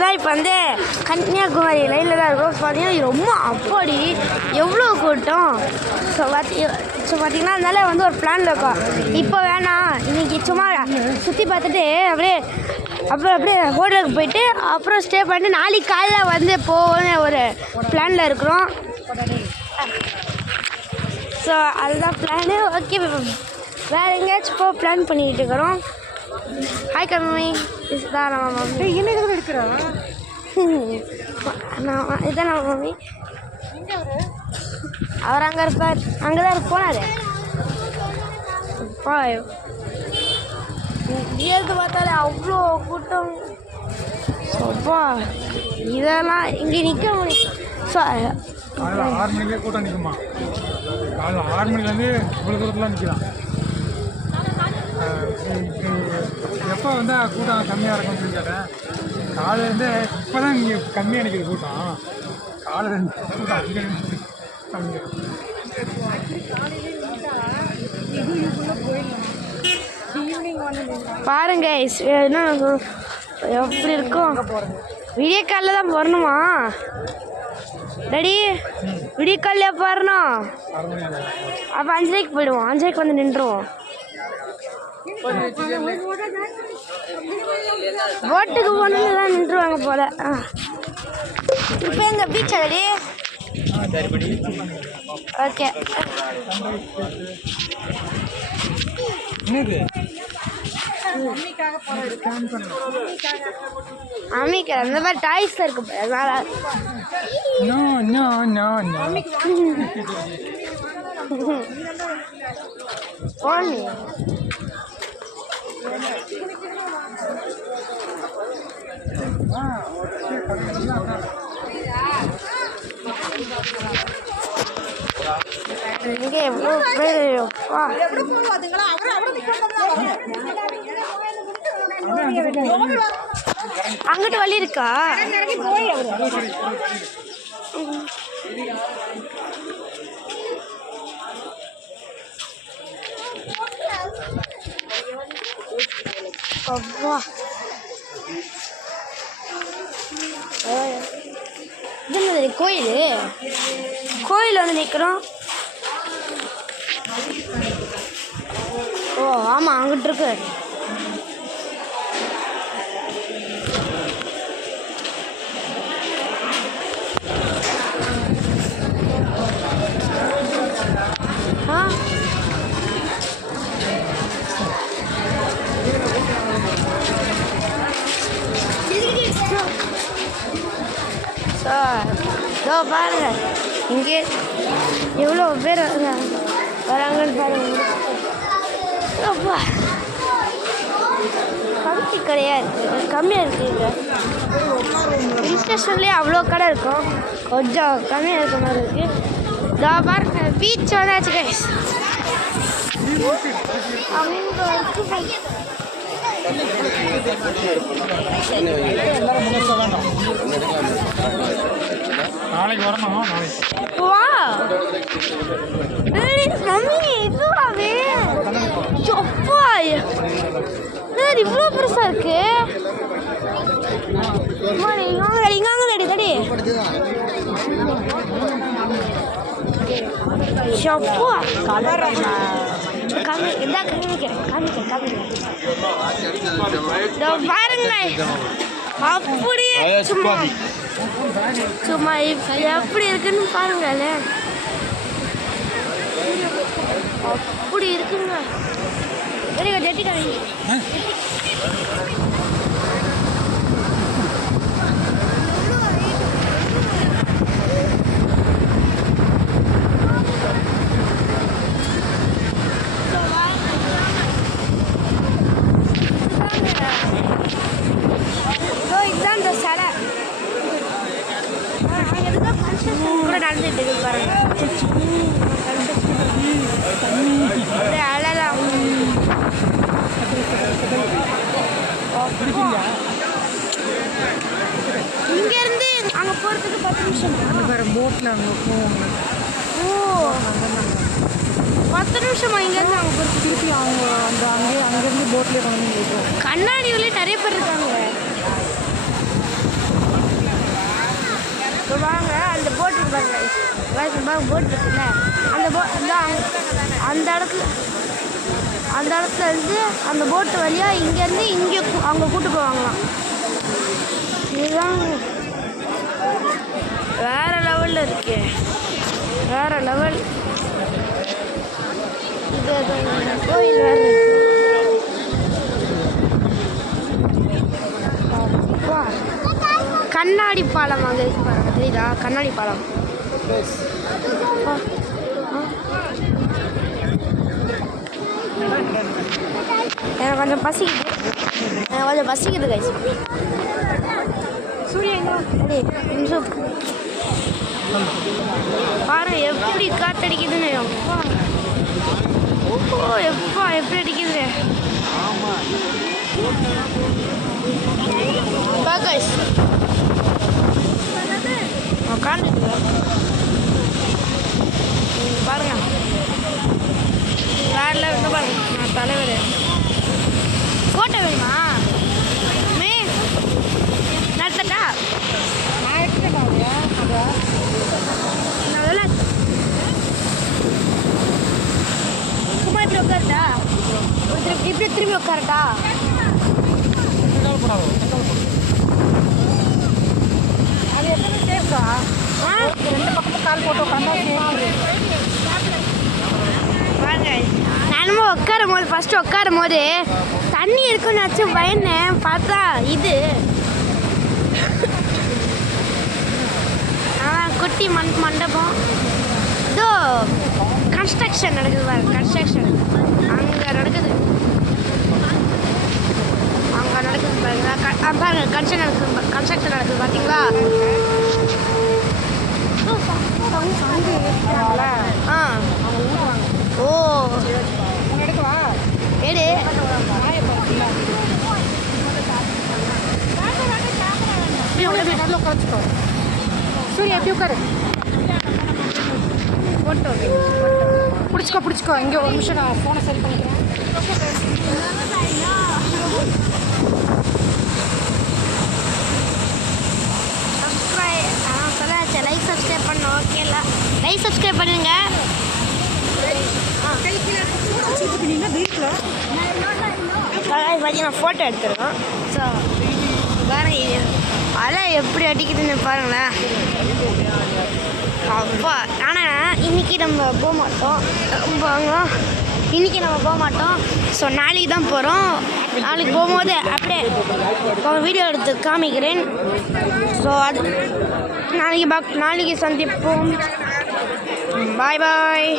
பார்த்தீங்கன்னா இப்போ வந்து கன்னியாகுமரி லைனில் தான் இருக்கும். பார்த்தீங்கன்னா ரொம்ப அப்படி எவ்வளோ கூட்டம். ஸோ பார்த்தீங்கன்னா அதனால வந்து ஒரு பிளானில் இருக்கோம். இப்போ வேணாம், இன்றைக்கி சும்மா சுற்றி பார்த்துட்டு அப்படியே ஹோட்டலுக்கு போயிட்டு அப்புறம் ஸ்டே பண்ணிட்டு நாளைக்கு காலையில் வந்து போகணும்னு ஒரு பிளானில் இருக்கிறோம். ஸோ அதுதான் பிளானு. ஓகே, வேறு எங்கேயாச்சும் போக பிளான் பண்ணிக்கிட்டு இருக்கிறோம். ஹாய் கம்மி, இதுதான் நம்ம மம்மி. என்ன கூட எடுக்கிறோம் இதுதான் நம்ம மம்மி. அவர் அங்கே இருப்பார், அங்கே தான் போனார். இங்கேருந்து பார்த்தாலே அவ்வளோ கூட்டம். அப்பா இதெல்லாம் இங்கே நிற்க முடியும். ஸோ 6 மணிக்கே கூட்டம் நிற்குமா? காலைல 6 மணிலேருந்து இவ்வளோ தூரத்துலாம் நிற்கலாம். எப்போ வந்து கூட்டம் கம்மியாக இருக்கும் அப்படின்னு கேட்டேன். காலையிலேருந்து இப்போ தான் இங்கே கம்மியாக நிற்கிது கூட்டம். காலையிலேருந்து கூட்டம் அங்கே கம்மியாக. பாருங்க என்ன எப்படி இருக்கும். விடிய காலில் தான் வரணுமா டேடி? விடிய காலையிலே வரணும். அப்போ 5:30 போயிடுவோம். 5:30 வந்து நின்றுவோம். போட்டுக்கு போனது தான் நின்றுவாங்க போல. இப்போ எங்கள் பீச் டேடி. ஓகே, அம்மிக்கு அந்த மாதிரி டாய்ஸ் இருக்கு. அதனால போனி இங்க எவ்வளோ பேர். அங்கிட்டு வழி இருக்கா? அப்பா இது கோயில் வந்து நிற்கிறோம். ஓ ஆமாம், அங்கிட்டு இருக்கு. பாருங்க இங்கே எவ்வளோ பேர் வராங்கன்னு பாருங்க. அப்பா கம்மி கிடையாது, கம்மியாக இருக்குங்க. ஹில் ஸ்டேஷன்லேயே அவ்வளோ கடை இருக்கும், கொஞ்சம் கம்மியாக இருக்க மாதிரி இருக்குது. இதோ பாருங்க பீச் வந்தாச்சு கைஸ். அவங்க நாளைக்கு வரணும். வா மம்மி, இதுவாவே சொப்பா இவ்வளோ பெருசா இருக்கு. இங்காங்க தடி தடி சொப்பா பாருங்க அப்படியே சும்மா சும்மா எப்படி இருக்குன்னு பாருங்கள. அப்படி இருக்குங்க. ஜெட்டி கவி இதுதான் இந்த சிலை. கூட நடந்துட்டு இருக்கு பாருங்க. அழகா இங்க இருந்து அங்க போறதுக்கு 10 நிமிஷம். போட்ல அங்கே போவாங்க. ஓ 10 நிமிஷமா இங்க இருந்து அங்க போறதுக்கு? திருப்பி அவங்க அந்த அங்கேருந்து போட்லேயே கொண்டு வந்து கண்ணாடி உள்ளே நிறைய பேர் இருக்காங்க. பாருங்க போட் இருக்குல்ல அந்த இடத்துல இருந்து அந்த போட்டு வழியாக இங்கேருந்து இங்கே அவங்க கூட்டு போவாங்களாம். இதுதான் வேற லெவலில் இருக்கே, வேற லெவல். இது கோயில் வேறு கண்ணாடி பாலம் அங்கே இருக்கு பாருங்க, தெரியுதா? கண்ணாடி பாலம். எனக்கு கொஞ்சம் பசிக்குது கைஸ். நிமிஷம் பாருங்க எப்படி காத்தடிக்குதுன்னு. எப்பா எப்படி அடிக்குது கைஸ். பாருங்க வேற இருந்து பாருங்க. நான் தலைவர் போட்டோ வேணுமா நடத்தட்டா? சும்மா இப்படி உட்காருட்டா, இப்படி திரும்பி உட்காரட்டா? அது எத்தனை சேஃபா? 2 பக்கமும் கால் போட்டு உட்காந்தா வாங்க. நானும் ஃபஸ்ட்டு உட்காரும் போது தண்ணி இருக்குன்னு வச்சு பயந்தேன். பார்த்தா இது குட்டி மண்டபம். இதோ கன்ஸ்ட்ரக்ஷன் நடக்குது பாருங்க, கன்ஸ்ட்ரக்ஷன் அங்கே நடக்குது பாருங்க. கன்ஸ்ட்ரக்ஷன் நடக்குது பார்த்தீங்களா? ஓ எடு சூரிய எப்படி உட்காரு, போட்டோ பிடிச்சிக்கோ. இங்கே ஒரு நிமிஷம் நான் ஃபோனை சரி பண்ணிக்கிறேன். லைக் சப்ஸ்கிரைப் பண்ணோம். ஓகேல லைக் சப்ஸ்கிரைப் பண்ணுங்க. பார்த்தீங்கன்னா ஃபோட்டோ எடுத்துருக்கோம். ஸோ பாருங்க அலை எப்படி அடிக்குதுன்னு பாருங்களேன். அப்பா ஆனால் இன்றைக்கி நம்ம போக மாட்டோம். ஸோ நாளைக்கு தான் போகிறோம். நாளைக்கு போகும்போது அப்படியே வீடியோ எடுத்து காமிக்கிறேன். ஸோ அது நாளைக்கு சந்திப்போம். பாய்.